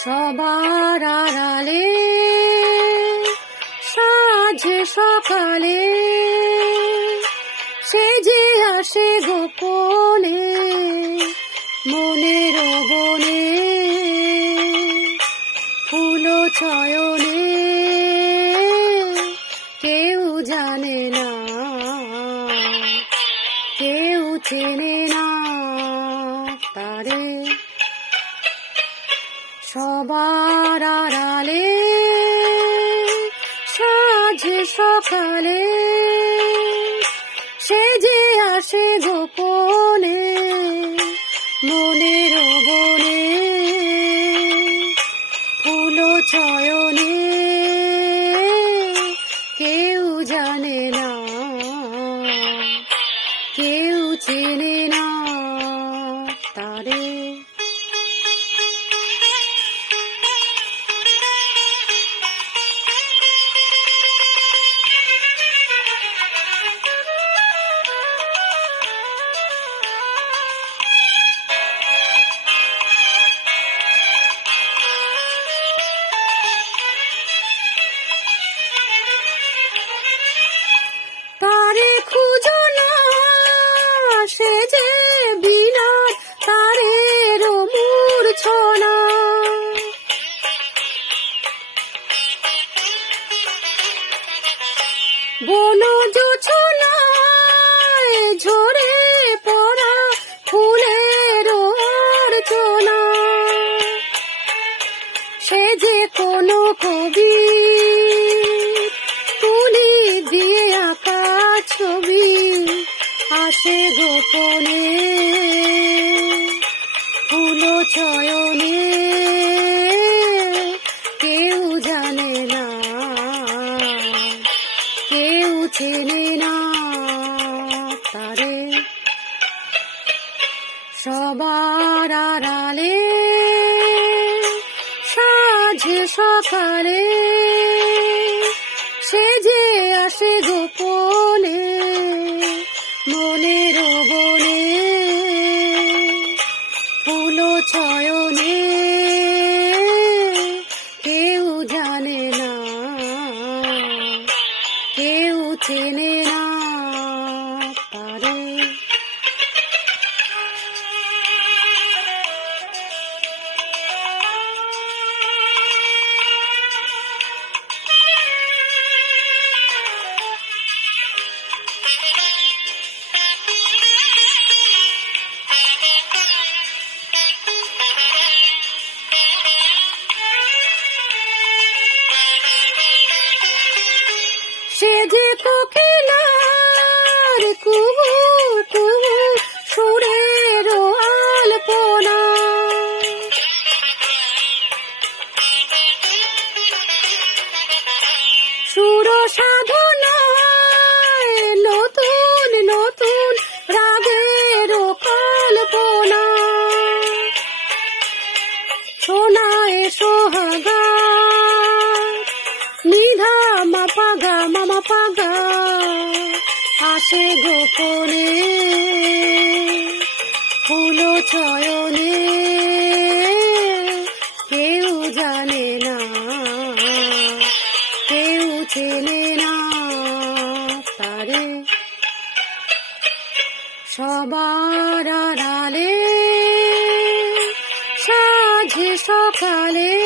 সবার আড়ালে সাজে সকালে। সে যে আসে গোপনে, মনের বনে ফুল চয়নে কেউ জানে না, কেউ চেনে না তারে। সবার আড়ালে, সাজে সকালে। সে যে আসে গোপনে, মনের বনে। ফুল চয়নে কেউ জানে না, কেউ চেনে ঝরে পড়া ফুলের অর্চনা। সে যে কোনো কবি তুলি দিয়ে আঁকা ছবি আসে গোপনে। ফুল চয়নে কেউ জানে না, কেউ চেনে না। তারে। সবার আড়ালে, সাঝে সকালে, সে যে আসে গোপনে, মনের বনে, ফুল ছয়নে। কেউ জানে না, কেউ চেনে সাধনায় নতুন নতুন রাগের কল্পনা। শোনায় সোহাগা নিধা মাপা গা মামা পাগা, আসে গোপনে। ফুল চয়নে কেউ জানে না। চেনে না তারে। সবার আড়ালে সাঝে সকালে